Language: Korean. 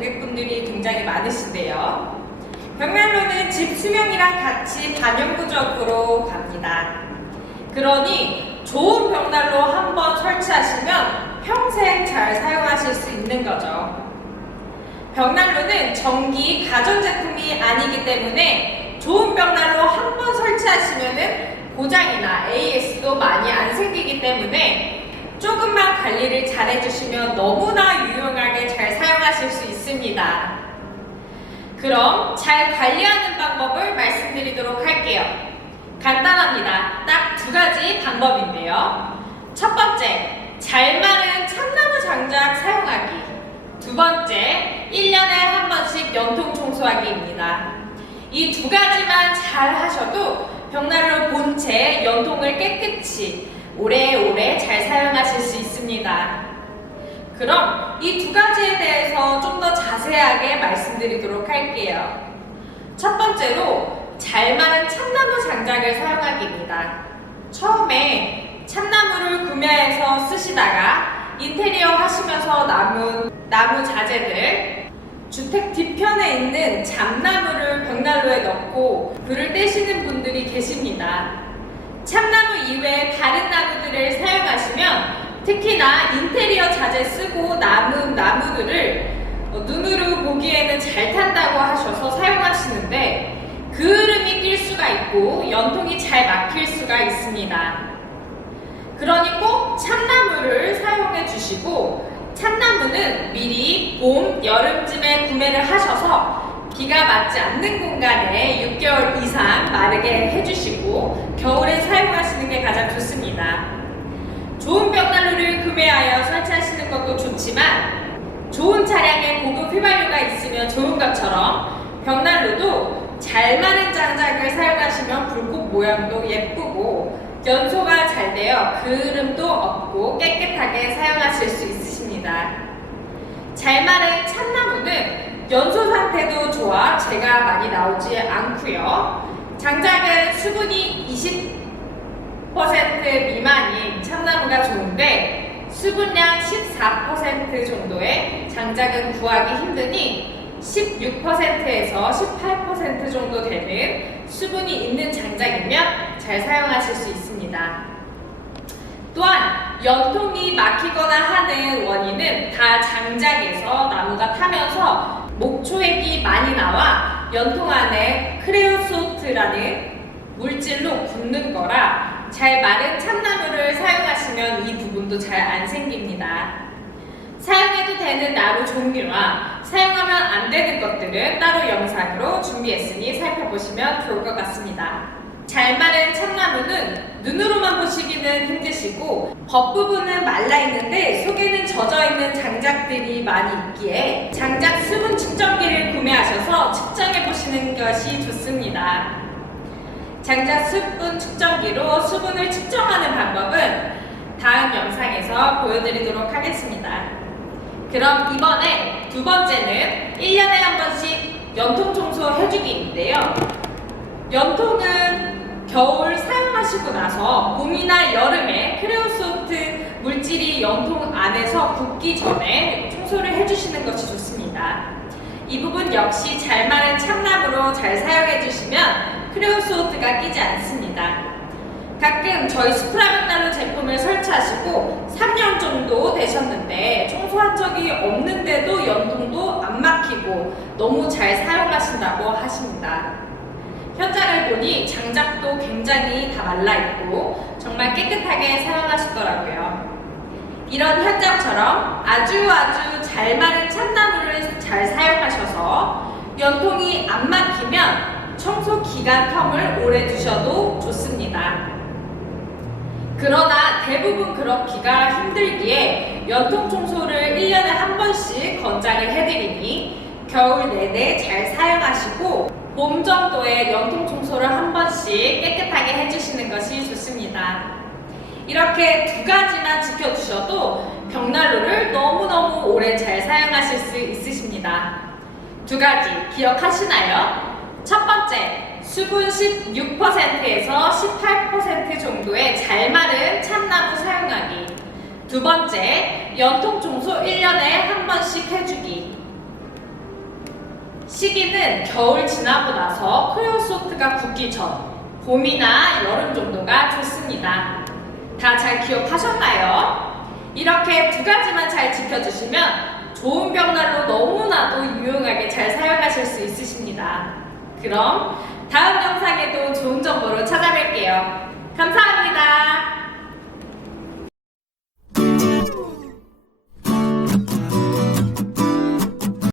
고객분들이 굉장히 많으신데요. 벽난로는 집 수명이랑 같이 반영구적으로 갑니다. 그러니 좋은 벽난로 한번 설치하시면 평생 잘 사용하실 수 있는 거죠. 벽난로는 전기, 가전제품이 아니기 때문에 좋은 벽난로 한번 설치하시면은 고장이나 AS도 많이 안 생기기 때문에 조금만 관리를 잘 해주시면 너무나 유용하게 잘 사용하실 수 있습니다. 그럼 잘 관리하는 방법을 말씀드리도록 할게요. 간단합니다. 딱 두 가지 방법인데요. 첫 번째, 잘 마른 참나무 장작 사용하기. 두 번째, 1년에 한 번씩 연통 청소하기입니다. 이 두 가지만 잘 하셔도 벽난로 본체 연통을 깨끗이 오래오래 잘 사용하실 수 있습니다. 그럼 이 두 가지에 대해서 좀 더 자세하게 말씀드리도록 할게요. 첫 번째로 잘 마른 참나무 장작을 사용하기입니다. 처음에 참나무를 구매해서 쓰시다가 인테리어 하시면서 남은 나무 자재들, 주택 뒤편에 있는 잡나무를 벽난로에 넣고 불을 떼시는 분들이 계십니다. 참나무 이외에 다른 나무들을 사용하시면 특히나 인테리어 자재 쓰고 남은 나무들을 눈으로 보기에는 잘 탄다고 하셔서 사용하시는데 그을음이 낄 수가 있고 연통이 잘 막힐 수가 있습니다. 그러니 꼭 참나무를 사용해 주시고 참나무는 미리 봄, 여름쯤에 구매를 하셔서 비가 맞지 않는 공간에 6개월 이상 마르게 해주시고 겨울에 사용하시는 게 가장 좋습니다. 좋은 벽난로를 구매하여 설치하시는 것도 좋지만 좋은 차량에 고급 휘발유가 있으면 좋은 것처럼 벽난로도 잘 마른 장작을 사용하시면 불꽃 모양도 예쁘고 연소가 잘 되어 그을음도 없고 깨끗하게 사용하실 수 있으십니다. 잘 마른 참나무는 연소 상태도 좋아 재가 많이 나오지 않고요. 장작은 수분이 20% 미만인 참나무가 좋은데 수분량 14% 정도의 장작은 구하기 힘드니 16%에서 18% 정도 되는 수분이 있는 장작이면 잘 사용하실 수 있습니다. 또한 연통이 막히거나 하는 원인은 다 장작에서 나무가 타면서 목초액이 많이 나와 연통 안에 크레오소트라는 물질로 굳는 거라 잘 마른 참나무를 사용하시면 이 부분도 잘 안 생깁니다. 사용해도 되는 나무 종류와 사용하면 안 되는 것들은 따로 영상으로 준비했으니 살펴보시면 좋을 것 같습니다. 잘 마른 참나무는 눈으로만 보시기는 힘드시고 겉부분은 말라있는데 속에는 젖어있는 장작들이 많이 있기에 장작 수분 측정기를 구매하셔서 측정해 보시는 것이 좋습니다. 장작 수분 측정기로 수분을 측정하는 방법은 다음 영상에서 보여드리도록 하겠습니다. 그럼 이번에 두 번째는 1년에 한 번씩 연통 청소 해주기인데요. 연통은 겨울 사용하시고 나서 봄이나 여름에 크레오소트 물질이 연통 안에서 굳기 전에 청소를 해주시는 것이 좋습니다. 이 부분 역시 잘 마른 참나무로 잘 사용해 주시면 크레오소트가 끼지 않습니다. 가끔 저희 스프라 벽난로 제품을 설치하시고 3년 정도 되셨는데 청소한 적이 없는데도 연통도 안 막히고 너무 잘 사용하신다고 하십니다. 현장을 보니 장작도 굉장히 다 말라있고 정말 깨끗하게 사용하시더라고요. 이런 현장처럼 아주 잘 마른 참나무를 잘 사용하셔서 연통이 안 막히면 청소 기간 텀을 오래 두셔도 좋습니다. 그러나 대부분 그렇기가 힘들기에 연통 청소를 1년에 한 번씩 권장을 해드리니 겨울 내내 잘 사용하시고 봄 정도에 연통 청소를 한 번씩 깨끗하게 해주시는 것이 좋습니다. 이렇게 두 가지만 지켜주셔도 벽난로를 너무너무 오래 잘 사용하실 수 있으십니다. 두 가지 기억하시나요? 첫 번째, 수분 16%에서 18% 정도의 잘 마른 참나무 사용하기. 두 번째, 연통 청소 1년에 한 번씩 해주기. 시기는 겨울 지나고 나서 크레오소트가 굳기 전, 봄이나 여름 정도가 좋습니다. 다 잘 기억하셨나요? 이렇게 두 가지만 잘 지켜주시면 좋은 벽난로 너무나도 유용하게 잘 사용하실 수 있으십니다. 그럼 다음 영상에도 좋은 정보로 찾아뵐게요. 감사합니다.